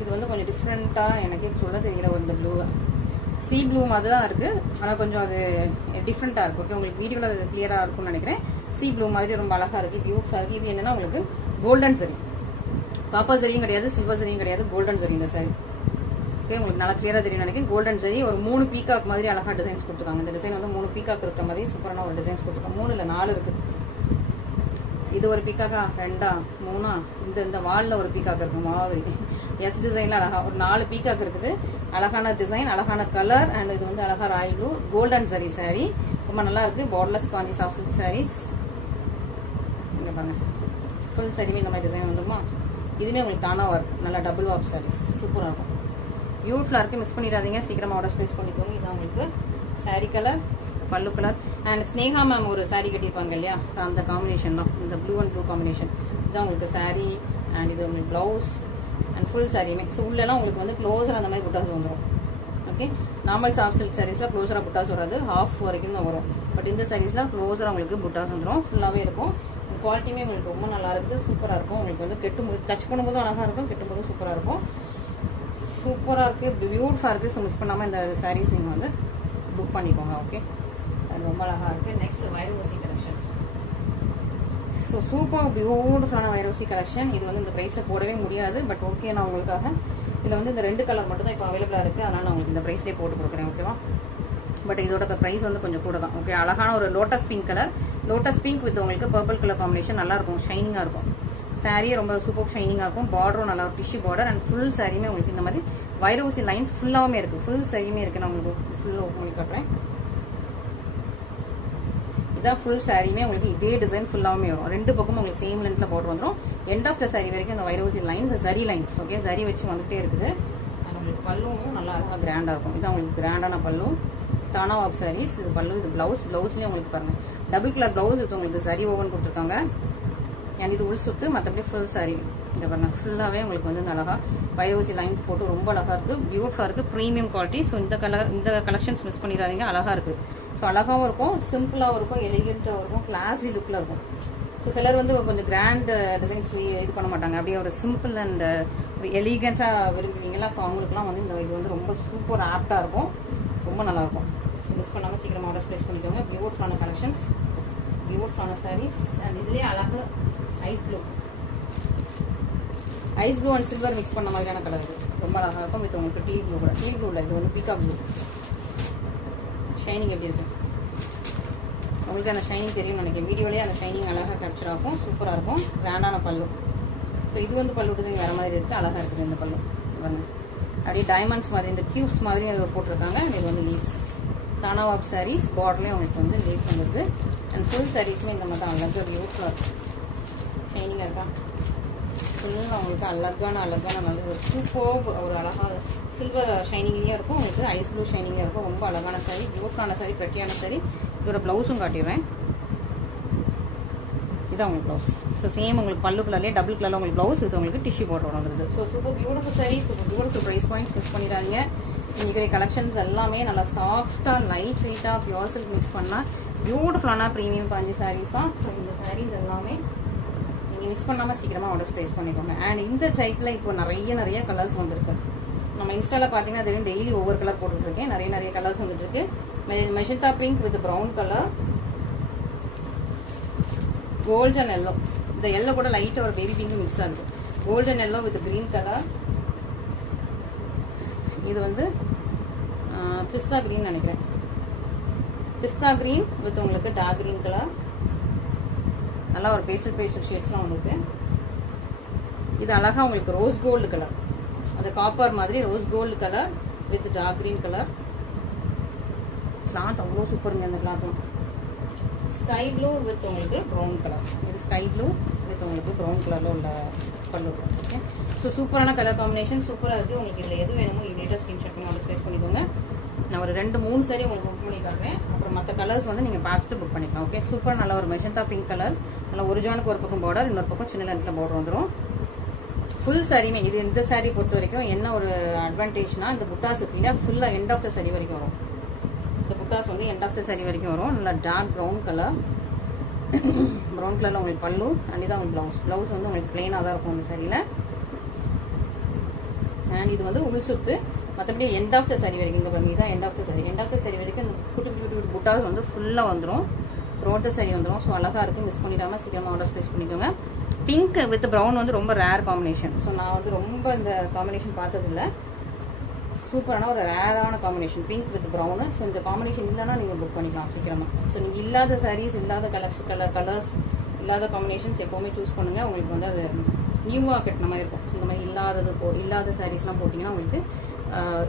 இது வந்து கொஞ்சம் டிஃப்ரெண்டா, எனக்கு சொல்ல தெரியல. இந்த ப்ளூ சி ப்ளூ மாதிரி தான் இருக்கு, ஆனால் கொஞ்சம் அது டிஃப்ரெண்டா இருக்கு. ஓகே, உங்களுக்கு வீடியோல அது கிளியரா இருக்கும்னு நினைக்கிறேன். சி ப்ளூ மாதிரி ரொம்ப அழகா இருக்கு, பியூட்டிஃபுல்லா இருக்கு. இது என்னன்னா உங்களுக்கு கோல்டன் ஜரி, காப்பர் ஜரியும் கிடையாது, சில்வர் ஜரியும் கிடையாது, கோல்டன் ஜரி இந்த சாரி. ஓகே, உங்களுக்கு நல்லா கிளியரா தெரியும் நினைக்கிறேன். கோல்டன் ஜரி ஒரு 3 பீகாக் மாதிரி அழகா டிசைன்ஸ் கொடுத்துருக்காங்க. இந்த டிசைன் வந்து 3 பீகாக் இருக்கிற மாதிரி சூப்பரான ஒரு டிசைன்ஸ் கொடுத்துருக்காங்க. 3 இல்ல 4 இருக்கு. இது ஒரு பீக்காக்கா, 2, 3, இந்த வால்ல ஒரு பீக்காக் இருக்கு மாதிரி. எஸ் டிசைன்ல அழகா ஒரு 4 பீக்காக் இருக்குது. அழகான டிசைன், அழகான கலர். அண்ட் இது வந்து அழகா Royal blue golden zari sorry, ரொம்ப நல்லா இருக்கு. பார்டர்லெஸ் காஞ்சி சாஃப்ட் சில்க் சாரீஸ். இங்க பாருங்க, ஃபுல் சாரியுமே இந்த மாதிரி டிசைன் வந்துருமா. இதுவுமே உங்களுக்கு தானா ஒர்க், நல்லா டபுள் வாப் சாரீஸ், சூப்பரா இருக்கும், பியூட்டிஃபுல்லா இருக்கு. மிஸ் பண்ணிடாதீங்க, சீக்கிரமா ஆர்டர் பிளேஸ் பண்ணிக்கோங்க. இதான் உங்களுக்கு சாரி கலர், பல்லு கலர். அண்ட் ஸ்னேகா மேம் ஒரு சாரி கட்டியிருப்பாங்க இல்லையா, அந்த காம்பினேஷன் தான் இந்த ப்ளூ அண்ட் ப்ளூ காம்பினேஷன். இதுதான் உங்களுக்கு சாரி. அண்ட் இது உங்களுக்கு பிளவுஸ். அண்ட் ஃபுல் சாரியுமே. ஸோ உள்ளலாம் உங்களுக்கு வந்து க்ளோஸர் அந்த மாதிரி புட்டாஸ் வந்துடும். ஓகே, நார்மல் சாஃப்ட் சில்க் சாரீஸ்ல க்ளோஸரா புட்டாஸ் வராது, ஹாஃப் வரைக்கும் தான் வரும். பட் இந்த சாரீஸ்ல க்ளோஸரா உங்களுக்கு புட்டாஸ் வந்துடும், ஃபுல்லாவே இருக்கும். குவாலிட்டியுமே உங்களுக்கு ரொம்ப நல்லா இருக்குது, சூப்பரா இருக்கும். உங்களுக்கு வந்து கெட்டும்போது டச் பண்ணும்போது அழகா இருக்கும், கெட்டும்போது சூப்பரா இருக்கும். சூப்பரா இருக்கு, பியூட்டிஃபுல்லா இருக்கு. ஸோ மிஸ் பண்ணாம இந்த சாரீஸ் நீங்க வந்து புக் பண்ணிக்கோங்க. ஓகே, அது ரொம்ப அழகா இருக்கு. Next Vairavasi collection. So super பியூட்டிஃபுல்லான வைரவசி கலெக்ஷன். இது வந்து இந்த பிரைஸ்ல போடவே முடியாது, பட் ஓகே நான் உங்களுக்காக இதுல வந்து இந்த 2 கலர் மட்டும் தான் இப்போ அவைலபிளா இருக்கு, அதனால நான் உங்களுக்கு இந்த பிரைஸ்லேயே போட்டு கொடுக்குறேன். ஓகேவா, பட் இதோட பிரைஸ் வந்து கொஞ்சம் கூட தான். ஓகே, அழகான ஒரு lotus pink colour, lotus pink with உங்களுக்கு பர்பிள் கலர் காம்பினேஷன், நல்லா இருக்கும், ஷைனிங்கா இருக்கும். சாரியே ரொம்ப சூப்பர் ஷைனிங்கா இருக்கும். பார்டரும் நல்லா டிஷ்யூ பார்டர் அண்ட் ஃபுல் சாரியுமே உங்களுக்கு இந்த மாதிரி வைரவசி லைன்ஸ் ஃபுல்லாவுமே இருக்கு, ஃபுல் சாரியுமே இருக்கு. நான் உங்களுக்கு ஃபுல் ஓப்பன் பண்ணி காட்டுறேன். இதான் ஃபுல் சாரியுமே உங்களுக்கு இதே டிசைன் ஃபுல்லாவுமே வரும். 2 பக்கமும் உங்களுக்கு சேம் லென்த்ல பார்டர் வந்துடும். எண்ட் ஆஃப் த சாரி வரைக்கும் இந்த வைரவசி லைன்ஸ் சரி லைன்ஸ். ஓகே, சரி வச்சு வந்துட்டே இருக்குது. உங்களுக்கு பல்லுவும் நல்லா அழகா கிராண்டா இருக்கும். இதான் உங்களுக்கு கிராண்டான பல்லு, தானா வாப் சாரீஸ். இது பல்லு, இது பிளவுஸ். பிளவுஸ்லயும் உங்களுக்கு பாருங்க டபுள் கலர் பிளவுஸ் வித் உங்களுக்கு சரி ஓவன் கொடுத்துருக்காங்க. அண்ட் இது உள் சுத்து, மற்றபடி ஃபுல் சாரி இங்க பாருங்க ஃபுல்லாவே உங்களுக்கு வந்து அழகா வைரவசி லைன்ஸ் போட்டு ரொம்ப அழகா இருக்கு, பியூட்டிஃபுல்லா இருக்கு, ப்ரீமியம் குவாலிட்டி. ஸோ இந்த கலெக்ஷன்ஸ் மிஸ் பண்ணிடாதீங்க, அழகா இருக்கு. ஸோ அழகாவும் இருக்கும், சிம்பிளாகவும் இருக்கும், எலிகென்ட்டாகவும் இருக்கும், கிளாஸி லுக்ல இருக்கும். ஸோ சிலர் வந்து கொஞ்சம் கிராண்ட் டிசைன்ஸ் இது பண்ண மாட்டாங்க, அப்படியே ஒரு சிம்பிள் அண்ட் எலிகென்ட்டா விரும்புவீங்களா? ஸோ அவங்களுக்குலாம் வந்து இந்த இது வந்து ரொம்ப சூப்பர் ஆப்டா இருக்கும், ரொம்ப நல்லா இருக்கும். ஸோ மிஸ் பண்ணாம சீக்கிரமா ஆர்டர் பிளேஸ் பண்ணிக்கோங்க. பியூட்டிஃபுல்லான கலெக்ஷன்ஸ், பியூட்டிஃபுல்லான சாரீஸ். அண்ட் இதுலயே அழகு ice blue, ice blue and silver mix பண்ண மாதிரியான கலர். இது ரொம்ப அழகா இருக்கும் வித் உங்களுக்கு டீ ப்ளூ கூட. டீ ப்ளூல இது வந்து பீகாக் ப்ளூ. ஷைனிங் எப்படி இருக்கு உங்களுக்கு? அந்த ஷைனிங் தெரியும் நினைக்கிறேன், வீடியோலயே அந்த ஷைனிங் அழகா கேப்சர் ஆகும், சூப்பரா இருக்கும். கிராண்டான பல்லு. ஸோ இது வந்து பல்லு டிசைன் வேற மாதிரி இருக்கு, அழகா இருக்குது இந்த பல்லு. அப்படியே டைமண்ட்ஸ் மாதிரி இந்த கியூப்ஸ் மாதிரி அது போட்டிருக்காங்க. இது வந்து லீவ்ஸ், தானாவாப் சாரீஸ். பார்டர்லயும் உங்களுக்கு வந்து லீவ்ஸ் வந்துருக்கு. அண்ட் ஃபுல் சாரீஸுமே இந்த மாதிரி தான் அழகா பியூட்டிஃபுல்லா இருக்கும், ஷைனிங்கா இருக்கா? ஃபுல்லாக உங்களுக்கு அழகான நல்ல ஒரு சூப்பர் ஒரு அழகான சில்வர் ஷைனிங்லேயும் இருக்கும், உங்களுக்கு ஐஸ் ப்ளூ ஷைனிங்லேயும் இருக்கும். ரொம்ப அழகான சாரி, பியூட்டிஃபுல்லான சாரி, பிரட்டியான சாரி. இதோட பிளவுஸும் காட்டிடுறேன். இதான் உங்களுக்கு பிளவுஸ். ஸோ சேம் உங்களுக்கு பல்லு கலர்லேயே டபுள் கலர்ல உங்களுக்கு பிளவுஸ், இது உங்களுக்கு டிஷ்யூ பார்டர் வந்துருது. So super beautiful sari, super beautiful price points miss பண்ணிடாதீங்க. ஸோ இன்னைக்கு கலெக்ஷன்ஸ் எல்லாமே நல்லா சாஃப்டா லைட் வெயிட்டா பியூர் சில்க் மிக்ஸ் பண்ணா பியூட்டிஃபுல்லான ப்ரீமியம் காஞ்சி சாரீஸ் தான். ஸோ இந்த சாரீஸ் எல்லாமே நீங்க மிஸ் பண்ணாம சீக்கிரமா ஆர்டர் பிளேஸ் பண்ணிக்கோங்க. அண்ட் இந்த டைப்ல இப்போ நிறைய கலர்ஸ் வந்திருக்கு. நம்ம இன்ஸ்டால பாத்தீங்கன்னா தெரியும், டெய்லி ஒவ்வொரு கலர் போட்டுட்டு இருக்கேன். நிறைய கலர்ஸ் வந்துட்டு இருக்கு. Magenta pink with brown colour, golden yellow. இந்த எல்லோ கூட லைட் ஒரு பேபி பிங்க் மிக்ஸ் ஆகுது. Golden yellow with green colour. இது வந்து பிஸ்தா கிரீன் நினைக்கிறேன். பிஸ்தா கிரீன் வித் உங்களுக்கு டார்க் கிரீன் கலர். நல்லா ஒரு பேஸ்டல் ஷேட்ஸ்லாம் உங்களுக்கு. இது அழகா உங்களுக்கு ரோஸ் கோல்டு கலர், அந்த காப்பர் மாதிரி rose gold colour with dark green colour. Cloth அவ்வளோ சூப்பருங்க அந்த கிளாத்தும். ஸ்கை ப்ளூ வித் உங்களுக்கு ப்ரௌன் கலர். இது ஸ்கை ப்ளூ வித் உங்களுக்கு ப்ரௌன் கலர்ல உள்ள பல்லு. ஓகே, ஸோ சூப்பரான கலர் காம்பினேஷன், சூப்பராக இருக்கு. உங்களுக்கு இதில் எது வேணுமோ இமீடியட்டாக ஸ்கிரீன்ஷாட் பண்ணி ஆர்டர் பிளேஸ் பண்ணிக்கோங்க. நான் ஒரு 2-3 சாரி உங்களுக்கு புக் பண்ணி காட்டுறேன். அப்புறம் மற்ற கலர்ஸ் வந்து நீங்க பார்த்துட்டு புக் பண்ணிக்கலாம். Okay, super. நல்ல ஒரு மெஜந்தா பிங்க் கலர், நல்ல ஒரு ஜானுக்கு ஒரு பக்கம் பார்டர், இன்னொரு பக்கம் சின்ன லென்த்ல பார்டர் வந்துடும். ஃபுல் சாரியுமே இது இந்த சாரி பொறுத்த வரைக்கும் என்ன ஒரு அட்வான்டேஜ்னா, இந்த புட்டாஸ் எப்படின்னா ஃபுல்லா எண்ட் ஆஃப் த சாரி வரைக்கும் வரும். இந்த புட்டாஸ் வந்து எண்ட் ஆஃப் த சாரி வரைக்கும் வரும். நல்லா டார்க் ப்ரௌன் கலர், ப்ரௌன் கலர்ல உங்களுக்கு பல்லு. அண்ட் இதான் உங்களுக்கு பிளவுஸ். பிளவுஸ் வந்து உங்களுக்கு பிளெயினா தான் இருக்கும் இந்த சாரியில. அண்ட் இது வந்து உள் சுத்து. மற்றபடி எண்ட் ஆஃப் த சாரி வரைக்கும் இங்க பாருங்க, இதான் end of the sari. End of the sari வரைக்கும் குட்டி புட்டாஸ் வந்து ஃபுல்லா வந்துடும், த்ரோட் த சாரி வந்துடும். ஸோ அழகா இருக்கு, மிஸ் பண்ணிடாம சீக்கிரமா ஆர்டர் பிளேஸ் பண்ணிக்கோங்க. பிங்க் வித் ப்ரௌன் வந்து ரொம்ப ரேர் காம்பினேஷன். ஸோ நான் வந்து ரொம்ப இந்த காம்பினேஷன் பார்த்தது இல்லை. சூப்பரான ஒரு ரேரான combination pink with brown. So இந்த காம்பினேஷன் இல்லைன்னா நீங்க புக் பண்ணிக்கலாம் சீக்கிரமா. ஸோ நீங்க இல்லாத சாரீஸ், இல்லாத கலர்ஸ், இல்லாத காம்பினேஷன்ஸ் எப்பவுமே சூஸ் பண்ணுங்க. உங்களுக்கு வந்து அது நியூவா கட்டின மாதிரி இருக்கும். இந்த மாதிரி இல்லாத சாரீஸ்லாம் போட்டீங்கன்னா உங்களுக்கு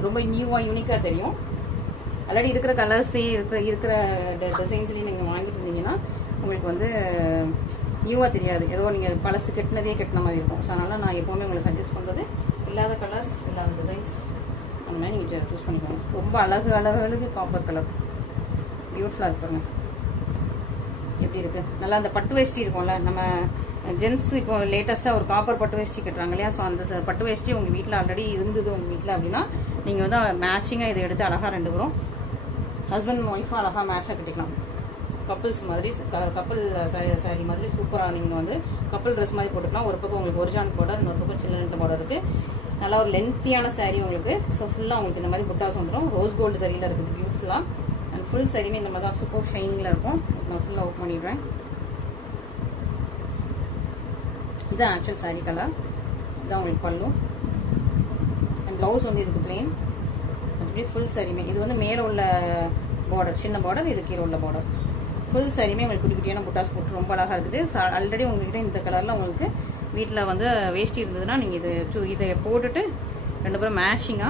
ரொம்ப நியூவா யூனிக்கா தெரியும். ஆல்ரெடி இருக்கிற கலர்ஸே இருக்கிற டிசைன்ஸ்லயும் நீங்க வாங்கிட்டு இருந்தீங்கன்னா உங்களுக்கு வந்து நியூவா தெரியாது, ஏதோ நீங்க பழசு கட்டினதே கட்டின மாதிரி இருக்கும். ஸோ அதனால நான் எப்பவுமே உங்களுக்கு சஜஸ்ட் பண்றது இல்லாத கலர்ஸ், இல்லாத டிசைன்ஸ் அந்த மாதிரி நீங்க சூஸ் பண்ணிக்கோங்க. ரொம்ப அழகு காப்பர் கலர், பியூட்டிஃபுல்லா இருப்பாங்க. எப்படி இருக்கு, நல்லா அந்த பட்டு வேஷ்டி இருக்கும்ல, நம்ம ஜென்ஸ் இப்போ லேட்டஸ்டா ஒரு காப்பர் பட்டு வேஷ்டி கட்டுறாங்க இல்லையா, ஸோ அந்த பட்டு வேஷ்டி உங்க வீட்டில் ஆல்ரெடி இருந்தது உங்க வீட்டில் அப்படின்னா நீங்க வந்து மேட்சிங்கா இதை எடுத்து அழகா 2 பேரும் ஹஸ்பண்ட் அண்ட் ஒய்ஃபும் அழகா மேட்சா கட்டிக்கலாம். கப்பிள்ஸ் மாதிரி கப்பிள் சாரி மாதிரி சூப்பரா நீங்க வந்து கப்பிள் ட்ரெஸ் மாதிரி போட்டுக்கலாம். ஒரு பக்கம் உங்களுக்கு ஒரிஜினல் பார்டர், இன்னொரு பக்கம் சின்ன பார்டர் இருக்கு. நல்லா ஒரு லென்த்தியான சாரி உங்களுக்கு. ஸோ ஃபுல்லா உங்களுக்கு இந்த மாதிரி புட்டாஸ் வந்துடும். ரோஸ் கோல்டு சரியில இருக்குது பியூட்டிஃபுல்லா. அண்ட் ஃபுல் சாரியுமே இந்த மாதிரி தான் சூப்பர் ஷைனிங்ல இருக்கும். நான் ஃபுல்லா ஓப்பன் பண்ணிடுறேன். இதுதான் ஆக்சுவல் சாரி கலர். இதுதான் உங்களுக்கு பல்லு அண்ட் பிளவுஸ் வந்து இதுக்கு பிளெயின். அதுவே ஃபுல் சாரியுமே இது வந்து மேல உள்ள பார்டர் சின்ன பார்டர், இது கீழே உள்ள பார்டர். ஃபுல் சாரியுமே உங்களுக்கு குட்டி குட்டியான புட்டாஸ் போட்டு ரொம்ப அழகா இருக்குது. ஆல்ரெடி உங்ககிட்ட இந்த கலர்ல உங்களுக்கு வீட்டில் வந்து வேஷ்டி இருந்ததுன்னா நீங்க இதை போட்டுட்டு 2 பேரும் மேட்சிங்கா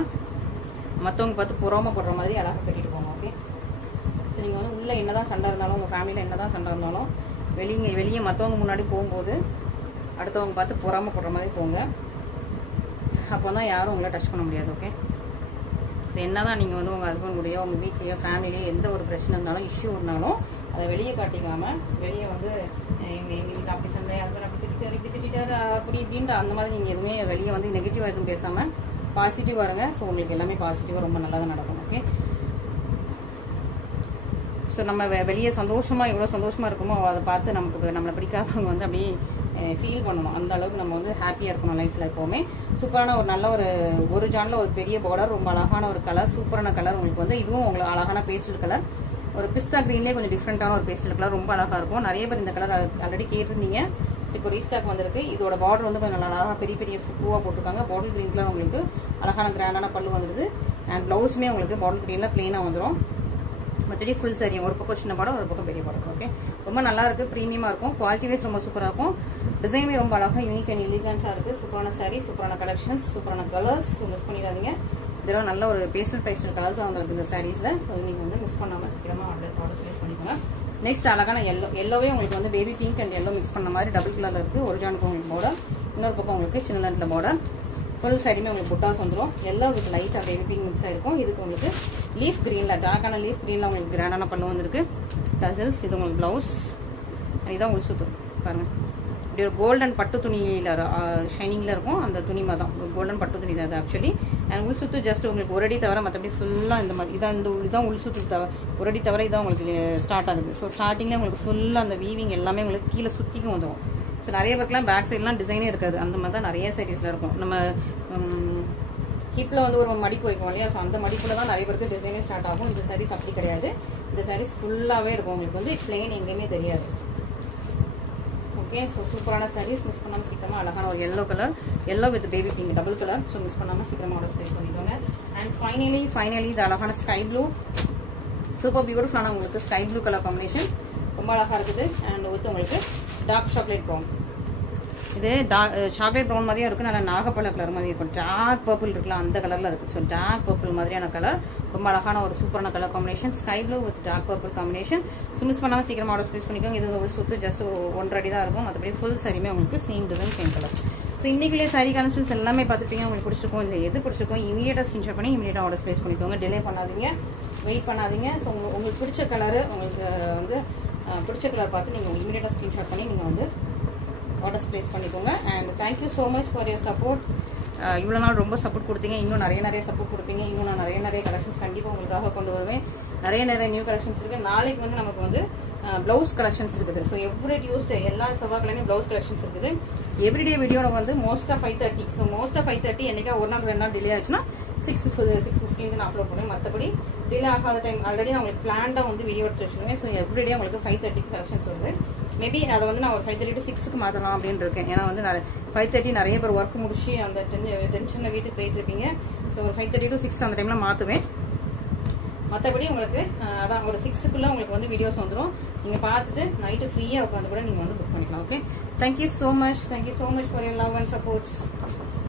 மற்றவங்க பார்த்து பொறாம போடுற மாதிரி அழகா கட்டிட்டு போங்க. ஓகே, ஸோ நீங்க வந்து உள்ள என்னதான் சண்டை இருந்தாலும், உங்க ஃபேமிலியில என்னதான் சண்டை இருந்தாலும் வெளியே மற்றவங்க முன்னாடி போகும்போது அடுத்தவங்க பார்த்து பொறாம போடுற மாதிரி போங்க. அப்போதான் யாரும் உங்களை டச் பண்ண முடியாது. ஓகே, ஸோ என்னதான் நீங்க வந்து உங்க ஹஸ்பண்ட் கூடயோ உங்க வீட்லயோ ஃபேமிலியோ எந்த ஒரு பிரச்சனை இருந்தாலும் இஷ்யூ இருந்தாலும் அதை வெளியே காட்டிக்காம, வெளியே வந்து எங்க வீட்டில் அப்படி சண்டை, ஹஸ்பண்ட் அப்படி திட்டாரு அப்படி இப்படின்ற அந்த மாதிரி நீங்க எதுவுமே வெளியே வந்து நெகட்டிவா எதுவும் பேசாம பாசிட்டிவா இருங்க. ஸோ உங்களுக்கு எல்லாமே பாசிட்டிவா ரொம்ப நல்லா தான் நடக்கும். ஓகே, ஸோ நம்ம வெளியே சந்தோஷமா எவ்வளவு சந்தோஷமா இருக்குமோ அதை பார்த்து நம்மளை பிடிக்காதவங்க வந்து அப்படியே ஃபீல் பண்ணணும். அந்த அளவுக்கு நம்ம வந்து ஹாப்பியா இருக்கணும் லைஃப்ல எப்பவுமே. சூப்பரான ஒரு நல்ல ஒரு ஜான்ல ஒரு பெரிய பார்டர், ரொம்ப அழகான ஒரு கலர், சூப்பரான கலர் உங்களுக்கு வந்து. இதுவும் உங்களுக்கு அழகான பேஸ்டல் கலர், ஒரு பிஸ்தா கிரீன்லேயே கொஞ்சம் டிஃப்ரெண்டான ஒரு பேஸ்டல் கலர், ரொம்ப அழகா இருக்கும். நிறைய பேர் இந்த கலர் ஆல்ரெடி கேட்டிருந்தீங்க. இப்போ ரீஸ்டாக் வந்திருக்கு. இதோட பார்டர் வந்து கொஞ்சம் அழகா பெரிய பெரிய பூவா போட்டிருக்காங்க. பாட்டில் கிரீன் கலர் உங்களுக்கு அழகான கிராண்டான பல்லு வந்துடுது. அண்ட் பிளவுஸுமே உங்களுக்கு பாட்டில் கிரீன்ல பிளெயினா வந்துடும். மற்றபடி ஃபுல் சாரி ஒரு பக்கம் சின்ன பார்டர், ஒரு பக்கம் பெரிய பார்டர். ஓகே, ரொம்ப நல்லா இருக்கு, ப்ரீமியமா இருக்கும். குவாலிட்டி வைஸ் ரொம்ப சூப்பரா இருக்கும். டிசைனுமே ரொம்ப அழகா யூனிக் அண்ட் எலிகன்ஸா இருக்கு. சூப்பரான சாரி, சூப்பரான கலெக்ஷன்ஸ், சூப்பரான கலர்ஸ். மிஸ் பண்ணிடாதீங்க. இதெல்லாம் நல்ல ஒரு பேஸ்டல் கலர்ஸ் வந்துருக்கு இந்த சாரீஸ்ல. ஸோ நீங்க வந்து மிஸ் பண்ணாம சீக்கிரமா ஆர்டர் பிளேஸ் பண்ணிக்கோங்க. நெக்ஸ்ட் அழகான எல்லோவே உங்களுக்கு வந்து baby pink and yellow mix பண்ண மாதிரி டபுள் கலர்ல இருக்கு. ஒரு ஜானுக்கு உங்களுக்கு பார்டர், இன்னொரு பக்கம் உங்களுக்கு சின்ன லென்த்ல பார்டர். ஃபுல் சாரியுமே உங்களுக்கு புட்டாஸ் வந்துடும். எல்லாம் உங்களுக்கு லைட்டா பேபி பிங்க் மிக்ஸ் ஆயிருக்கும். இதுக்கு உங்களுக்கு லீஃப் கிரீன்ல டார்க்கான லீஃப் கிரீன்ல உங்களுக்கு கிராண்டான பல்லு வந்திருக்கு. டசல்ஸ், இது உங்களுக்கு பிளவுஸ், இதான் உங்களுக்கு சுத்து பாருங்க. இப்படி ஒரு கோல்டன் பட்டு துணியில ஷைனிங்ல இருக்கும். அந்த துணி மாதிரி தான் கோல்டன் பட்டு துணி தான் ஆக்சுவலி. அண்ட் உள் சுத்து ஜஸ்ட் உங்களுக்கு ஒரு அடி தவிர மற்றபடி ஃபுல்லா இந்த மாதிரி இதான் உள் சுத்து தவிர ஒரு அடி தவிர இதான் உங்களுக்கு ஸ்டார்ட் ஆகுது. ஸோ ஸ்டார்டிங்ல உங்களுக்கு ஃபுல்லா அந்த வீவிங் எல்லாமே உங்களுக்கு கீழே சுத்திக்கும் வந்துடும். ஸோ நிறைய பேருக்குலாம் பேக் சைட்லாம் டிசைனே இருக்காது. அந்த மாதிரி தான் நிறைய சாரீஸ்ல இருக்கும். நம்ம ஹிப்ல வந்து ஒரு மடிப்பு வைக்கும் இல்லையா, ஸோ அந்த மடிப்புல தான் நிறைய பேருக்கு டிசைனே ஸ்டார்ட் ஆகும். இந்த சாரீஸ் அப்படி கிடையாது. இந்த சாரீஸ் ஃபுல்லாவே இருக்கும். உங்களுக்கு வந்து பிளெயின் எங்கேயுமே தெரியாது. ஓகே, ஸோ சூப்பரான சாரீஸ். மிஸ் பண்ணாமல் சீக்கிரமா அழகான ஒரு yellow colour, yellow with baby pink double colour. So miss பண்ணாமல் சீக்கிரமா ஆர்டர் பிளேஸ் பண்ணிக்கோங்க. அண்ட் ஃபைனலி இது அழகான ஸ்கை ப்ளூ, சூப்பர் பியூட்டிஃபுல்லான உங்களுக்கு ஸ்கை ப்ளூ கலர் காம்பினேஷன் ரொம்ப அழகா இருக்குது. அண்ட் வித் உங்களுக்கு டார்க் சாக்லேட் ப்ரௌன். இது சாக்லேட் ப்ரௌன் மாதிரியும் இருக்கு, நல்லா நாகப்பழ கலர் மாதிரி இருக்கும். டார்க் பர்பிள் இருக்குல்ல அந்த கலர்ல இருக்கு. ஸோ டார்க் பர்பிள் மாதிரியான கலர், ரொம்ப அழகான ஒரு சூப்பரான colour combination. Sky blue with dark purple combination. So miss பண்ணாமல் சீக்கிரமா ஆர்டர் பிளேஸ் பண்ணிக்கோங்க. இது ஒரு சுத்து ஜஸ்ட் 1.5 அடி தான் இருக்கும். மற்றபடி ஃபுல் சாரியுமே உங்களுக்கு same design same colour. So இன்னைக்குள்ளே சாரி கலெக்ஷன்ஸ் எல்லாமே பார்த்துப்பீங்க. உங்களுக்கு பிடிச்சிருக்கும், இல்லை எது பிடிச்சிருக்கும் இமீடியட்டா ஸ்கிரீன்ஷாட் பண்ணி இமீடியட்டா ஆர்டர் பிளேஸ் பண்ணிக்கோங்க. டிலே பண்ணாதீங்க, வெயிட் பண்ணாதீங்க. ஸோ உங்களுக்கு பிடிச்ச கலர், உங்களுக்கு வந்து பிடிச்ச கலர் பார்த்து நீங்கள் இமீடியட்டா ஸ்கிரீன்ஷாட் பண்ணி நீங்கள் வந்து ஆர்டர்ஸ் பிளேஸ் பண்ணிக்கோங்க. And thank you so much for your support. இவ்வளோ நாள் ரொம்ப சப்போர்ட் கொடுத்தீங்க. இன்னும் நிறைய சப்போர்ட் கொடுப்பீங்க. இன்னும் நான் நிறைய கலெக்ஷன்ஸ் கண்டிப்பாக உங்களுக்காக கொண்டு வருவேன். நிறைய நியூ கலெக்ஷன்ஸ் இருக்கு. நாளைக்கு வந்து நமக்கு வந்து பிளவுஸ் கலெக்ஷன்ஸ் இருக்குது. ஸோ எவ்ரி டியூஸ்டே எல்லா செவ்வாய்க்கிழமையும் பிளவுஸ் கலெக்ஷன்ஸ் இருக்குது. எவ்ரிடே வீடியோ வந்து most of 5:30. So most of 5:30 என்னைக்கா ஒரு நாள் 2 நாள் டிலே ஆச்சுன்னா 6:15 நான் அப்லோட் பண்ணுவேன். மற்றபடி டிலே ஆகாத டைம் ஆல்ரெடி நான் உங்களுக்கு பிளான்டா வந்து வீடியோ எடுத்து வச்சிருவேன். ஸோ எவ்ரிடே உங்களுக்கு 5:30 கலெக்ஷன்ஸ் வருது. மேபி அதை வந்து நான் ஒரு 5:30 to 6க்கு மாற்றலாம் அப்படின்னு இருக்கேன். ஏன்னா வந்து 5:30 நிறைய பேர் ஒர்க் முடிச்சு அந்த டென்ஷன்ல வீட்டுக்கு போயிட்டு இருப்பீங்க. ஸோ ஒரு 5:30 to 6 அந்த டைம்ல மாற்றுவேன். மற்றபடி உங்களுக்கு அதான் ஒரு 6க்குள்ள உங்களுக்கு வந்து வீடியோஸ் வந்துடும். நீங்க பார்த்துட்டு நைட்டு ஃப்ரீயா உட்காந்து கூட நீங்க வந்து புக் பண்ணிக்கலாம். Okay, thank you so much for your love and support.